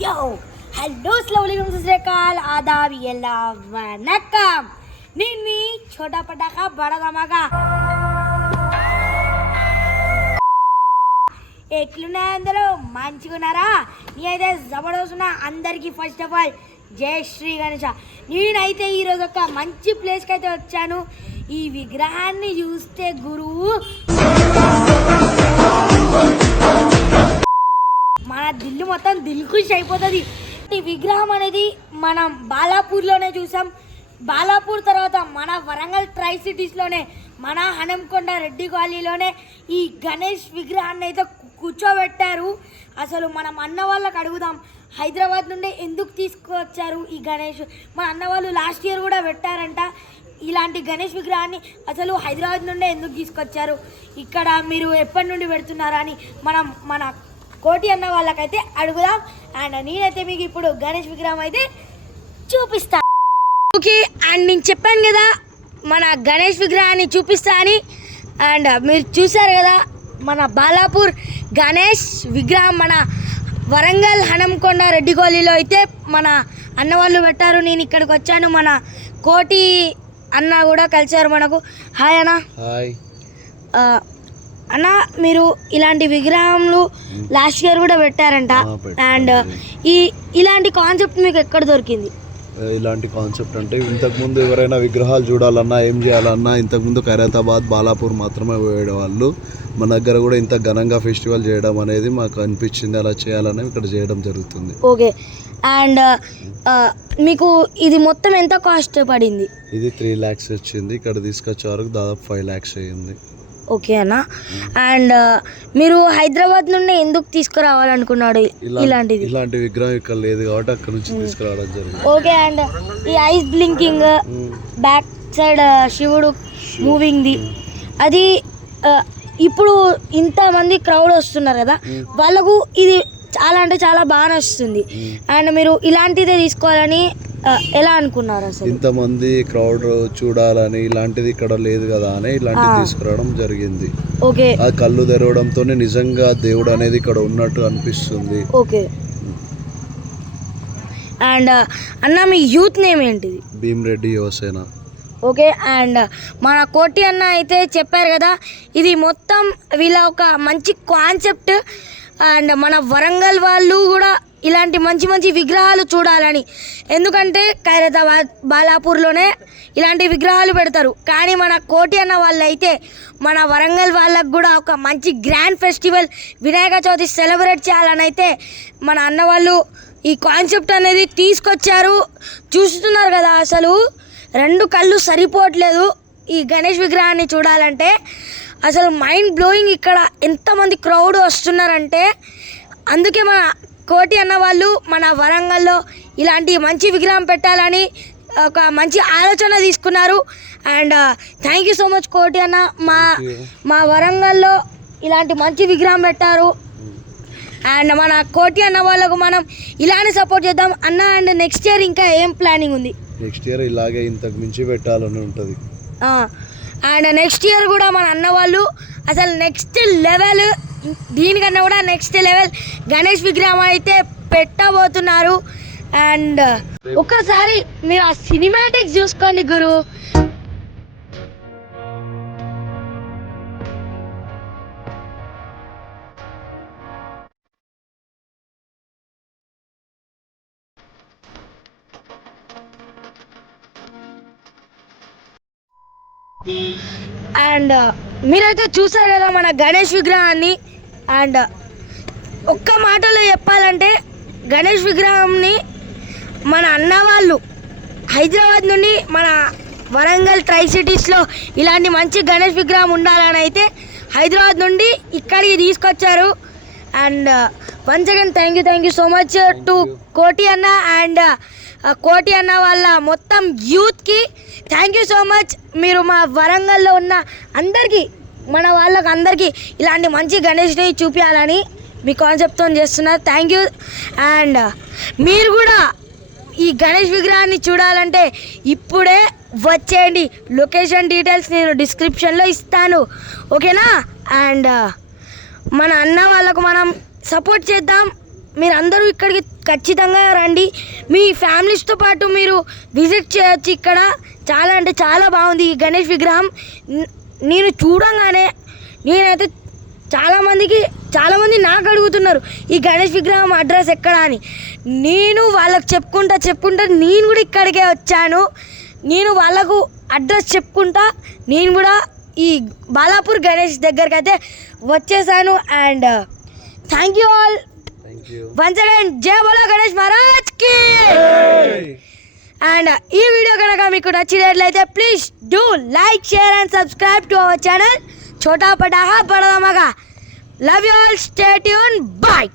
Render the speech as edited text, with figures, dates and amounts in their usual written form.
यो hello अस्सलाम सतरीकाल आदाब Yalla Vanakkam నేను మీ छोटा पटाखा बड़ा धमाका ఎట్లున్నాయి అందరూ మంచిగున్నారా? నేనైతే జబర్దస్త్ ఉన్నా. అందరికీ ఫస్ట్ ఆఫ్ ఆల్ జై శ్రీ గణేష. నేనైతే ఈరోజు ఒక మంచి ప్లేస్కి అయితే వచ్చాను. ఈ విగ్రహాన్ని చూస్తే గురువు మన దిల్లు మొత్తం దిల్ఖుష్ అయిపోతుంది. ఈ విగ్రహం అనేది మనం బాలాపూర్లోనే చూసాం. బాలాపూర్ తర్వాత మన వరంగల్ ట్రై సిటీస్లోనే మన హనంకొండ రెడ్డి కాలనీలోనే ఈ గణేష్ విగ్రహాన్ని అయితే కూర్చోబెట్టారు. అసలు మనం అన్న వాళ్ళకి అడుగుదాం, హైదరాబాద్ నుండి ఎందుకు తీసుకొచ్చారు ఈ గణేష్? మన అన్న వాళ్ళు లాస్ట్ ఇయర్ కూడా పెట్టారంట ఇలాంటి గణేష్ విగ్రహాన్ని. అసలు హైదరాబాద్ నుండే ఎందుకు తీసుకొచ్చారు, ఇక్కడ మీరు ఎప్పటి నుండి పెడుతున్నారా అని మనం మన కోటి అన్న వాళ్ళకైతే అడుగుదాం. అండ్ నేనైతే మీకు ఇప్పుడు గణేష్ విగ్రహం అయితే చూపిస్తాను. ఓకే, అండ్ నేను చెప్పాను కదా మన గణేష్ విగ్రహాన్ని చూపిస్తా అని. అండ్ మీరు చూసారు కదా మన బాలాపూర్ గణేష్ విగ్రహం మన వరంగల్ హనంకొండ రెడ్డి కాలనీలో అయితే మన అన్న వాళ్ళు పెట్టారు. నేను ఇక్కడికి వచ్చాను, మన కోటి అన్న కూడా కలిసారు మనకు. హాయ్ అన్న. హాయ్ అన్న, మీరు ఇలాంటి విగ్రహాలు లాస్ట్ ఇయర్ కూడా పెట్టారంట. అండ్ ఇలాంటి కాన్సెప్ట్ మీకు ఎక్కడ దొరికింది? ఇలాంటి కాన్సెప్ట్ అంటే ఇంతకుముందు ఎవరైనా విగ్రహాలు చూడాలన్నా ఏం చేయాలన్నా ఇంతకుముందు ఖైరతాబాద్ బాలాపూర్ మాత్రమే పోయేవాళ్ళు. మన దగ్గర కూడా ఇంత ఘనంగా ఫెస్టివల్ చేయడం అనేది మాకు అనిపించింది, అలా చేయాలని ఇక్కడ చేయడం జరుగుతుంది. ఓకే, అండ్ మీకు ఇది మొత్తం ఎంత కాస్ట్ పడింది? ఇది 3 lakhs వచ్చింది. ఇక్కడ తీసుకొచ్చే వరకు దాదాపు 5 lakhs అయ్యింది. ఓకే అన్న, అండ్ మీరు హైదరాబాద్ నుండి ఎందుకు తీసుకురావాలనుకున్నాడు ఇలాంటి విగ్రహం ఇక్కడ లేదు కాబట్టి అక్కడ నుంచి తీసుకురావడం జరిగింది. ఓకే, అండ్ ఈ ఐస్ బ్లింకింగ్ బ్యాక్ సైడ్ శివుడు మూవింగ్ది అది ఇప్పుడు ఇంతమంది క్రౌడ్ వస్తున్నారు కదా, వాళ్ళకు ఇది చాలా అంటే చాలా బాగా నచ్చుతుంది. అండ్ మీరు ఇలాంటిదే తీసుకోవాలని ఎలా అనుకున్నారు? అసలు ఇంతమంది క్రౌడ్ చూడాలని ఇలాంటిది ఇక్కడ లేదు కదా అని ఇలాంటిది తీసుకురావడం జరిగింది. ఓకే, ఆ కళ్ళు తెరవడంతోనే నిజంగా దేవుడు అనేది ఇక్కడ ఉన్నట్టు అనిపిస్తుంది. ఓకే, అండ్ అన్న మీ యూత్ నేమ్ ఏంటిది? భీమరెడ్డి యువసేన. ఓకే, అండ్ మన కోటి అన్న అయితే చెప్పారు కదా ఇది మొత్తం వీళ్ళ ఒక మంచి కాన్సెప్ట్. అండ్ మన వరంగల్ వాళ్ళు కూడా ఇలాంటి మంచి మంచి విగ్రహాలు చూడాలని, ఎందుకంటే ఖైరతాబాద్ బాలాపూర్లోనే ఇలాంటి విగ్రహాలు పెడతారు. కానీ మన కోటి అన్న వాళ్ళు అయితే మన వరంగల్ వాళ్ళకు కూడా ఒక మంచి grand festival Vinayaka Chavithi celebrate చేయాలని అయితే మన అన్న వాళ్ళు ఈ కాన్సెప్ట్ అనేది తీసుకొచ్చారు. చూస్తున్నారు కదా, అసలు 2 కళ్ళు సరిపోవట్లేదు ఈ గణేష్ విగ్రహాన్ని చూడాలంటే. అసలు మైండ్ బ్లోయింగ్, ఇక్కడ ఎంతమంది క్రౌడ్ వస్తున్నారంటే. అందుకే మన కోటి అన్న వాళ్ళు మన వరంగల్లో ఇలాంటి మంచి విగ్రహం పెట్టాలని ఒక మంచి ఆలోచన తీసుకున్నారు. And thank you so much కోటి అన్న, మా వరంగల్లో ఇలాంటి మంచి విగ్రహం పెట్టారు. అండ్ మన కోటి అన్న వాళ్ళకు మనం ఇలానే సపోర్ట్ చేద్దాం అన్న. అండ్ నెక్స్ట్ ఇయర్ ఇంకా ఏం ప్లానింగ్ ఉంది? నెక్స్ట్ ఇయర్ ఇలాగే ఇంతకు మించి పెట్టాలని ఉంటుంది. అండ్ నెక్స్ట్ ఇయర్ కూడా మన అన్న వాళ్ళు అసలు నెక్స్ట్ లెవెల్, దీనికన్నా కూడా నెక్స్ట్ లెవెల్ గణేష్ విగ్రహం అయితే పెట్టబోతున్నారు. అండ్ ఒక్కసారి మీరు ఆ సినిమాటిక్స్ చూసుకోండి గురు. అండ్ మీరైతే చూసారు కదా మన గణేష్ విగ్రహాన్ని. అండ్ ఒక్క మాటలో చెప్పాలంటే గణేష్ విగ్రహాన్ని మన అన్న వాళ్ళు హైదరాబాద్ నుండి మన వరంగల్ ట్రై సిటీస్లో ఇలాంటి మంచి గణేష్ విగ్రహం ఉండాలని అయితే హైదరాబాద్ నుండి ఇక్కడికి తీసుకొచ్చారు. And once again thank you so much to కోటి అన్న అండ్ కోటి అన్న వాళ్ళ మొత్తం యూత్కి థ్యాంక్ యూ సో మచ్. మీరు మా వరంగల్లో ఉన్న అందరికీ, మన వాళ్ళకి అందరికీ ఇలాంటి మంచి గణేష్ని చూపించాలని మీ కాన్సెప్ట్తో చేస్తున్నారు. Thank you. అండ్ మీరు కూడా ఈ గణేష్ విగ్రహాన్ని చూడాలంటే ఇప్పుడే వచ్చేయండి. లొకేషన్ డీటెయిల్స్ నేను డిస్క్రిప్షన్లో ఇస్తాను, ఓకేనా? అండ్ మన అన్న వాళ్ళకు మనం సపోర్ట్ చేద్దాం. మీరు అందరూ ఇక్కడికి ఖచ్చితంగా రండి. మీ ఫ్యామిలీస్తో పాటు మీరు విజిట్ చేయొచ్చు. ఇక్కడ చాలా అంటే చాలా బాగుంది ఈ గణేష్ విగ్రహం. నేను చూడంగానే నేనైతే చాలామంది నాకు అడుగుతున్నారు ఈ గణేష్ విగ్రహం అడ్రస్ ఎక్కడ అని. నేను వాళ్ళకు చెప్పుకుంటా నేను కూడా ఇక్కడికే వచ్చాను. నేను వాళ్ళకు అడ్రస్ చెప్పుకుంటా నేను కూడా ఈ బాలాపూర్ గణేష్ దగ్గరికి అయితే వచ్చేసాను. And thank you all once again. జై బోలో గణేష్ మహారాజ్ కి. అండ్ ఈ వీడియో కనుక మీకు నచ్చినట్లయితే please do like, share and subscribe to our channel छोटा पटाखा बड़ा धमाका. Love you all, stay tune, bye.